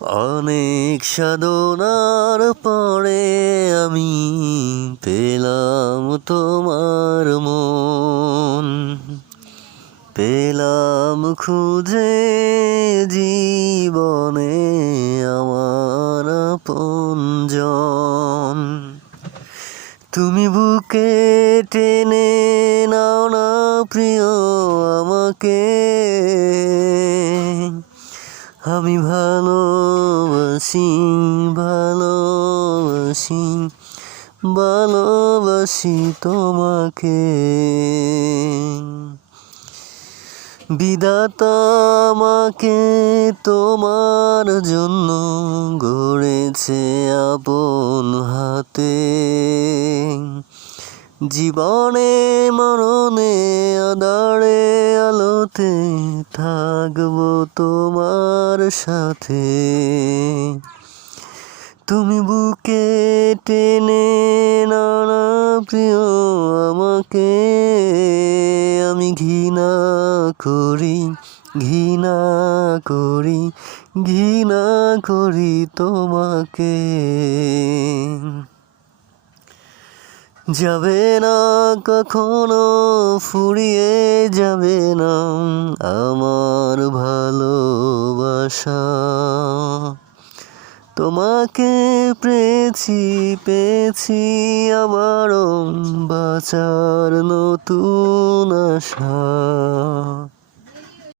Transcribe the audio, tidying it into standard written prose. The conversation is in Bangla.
অনেক সাধনার পরে আমি পেলাম তোমার মন, পেলাম খুঁজে জীবনে আমার আপনজন। তুমি বুকে টেনে নাও না প্রিয় আমাকে, আমি ভালোবাসি ভালোবাসি ভালোবাসি তোমাকে। বিধাতা আমাকে তোমার জন্য গড়েছে আপন হাতে, জীবনে মরণে আঁধারে আলোতে থাকবো তোমার সাথে। তুমি বুকে টেনে নাও না প্রিয় আমাকে, আমি ঘৃণা করি ঘৃণা করি ঘৃণা করি তোমাকে। যাবে না কখনো ফুরিয়ে যাবে না আমার ভালোবাসা, তোমাকে পেয়েছি আবারও বাঁচার নতুন আশা।